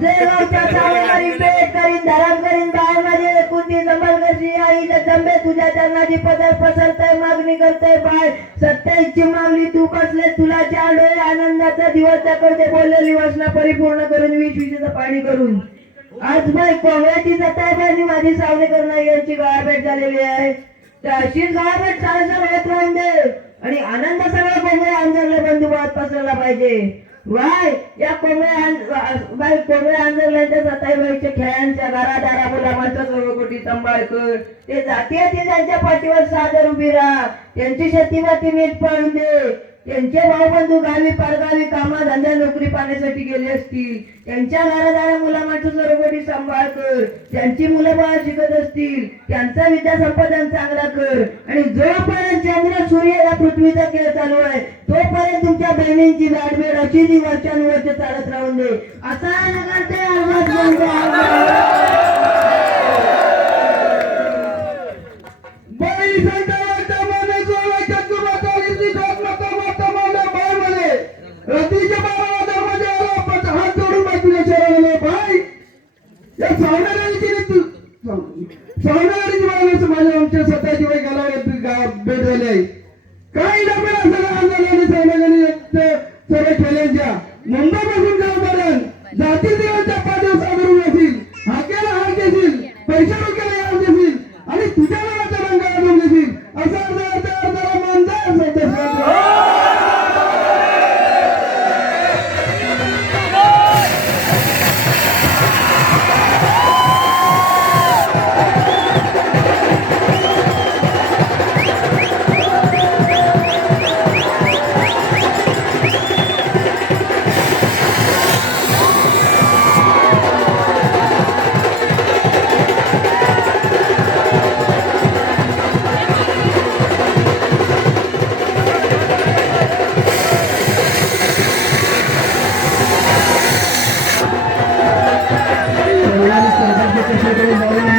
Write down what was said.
जयगावच्या सावंगारी करीन धरण करीन माझे आई तुझ्या चरणाची पदर पसरतय मागणी करतय बाय सत्याची मागणी तू कसले तुला चार डोळे आनंदाचा दिवस दाखवते बोललेली वासना परिपूर्ण करून वीस विजेचं पाणी करून आज बाई कोंबड्याची आणि माझी सावने करणार यांची गाळाभेट झालेली आहे तर अशीच गाळाभेट सारसर होत राहून दे आणि आनंद सगळा कोंबड्या अंजरले बंधुभावात पसरला पाहिजे. वाय या कोंबड्या बाई कोंबड्या आंदोलनाच्या सताईबाईच्या खेळांच्या घरादारा मुला मात्र सर्व संभाळकर ते जाते ते त्यांच्या पाठीवर सादर उभी राहा. त्यांची शेतीमाती नीट पाळून दे. त्यांचे भाऊबंधू गावी परगावी कामा धंद्या नोकरी पाण्यासाठी गेले असतील. त्यांच्या घरादारा मुला मात्र सर्व सांभाळ कर. त्यांची मुलं बाळ शिकत असतील. त्यांचा विद्या संपादन चांगला कर. आणि जोपर्यंत चंद्र सूर्य या पृथ्वीचा खेळ चालू आहे. तोपर्यंत तुमच्या बहिणींची लाडमेड अशी ती वर्षानुवर्ष चालत राहून दे. असा नकारते आवाज बनतो आमच्या स्वतःची भेट झाली आहे. काही डबे सगळं आंदोलन सावणाऱ्याने सर्व खेळ्यांच्या द्या. Gracias.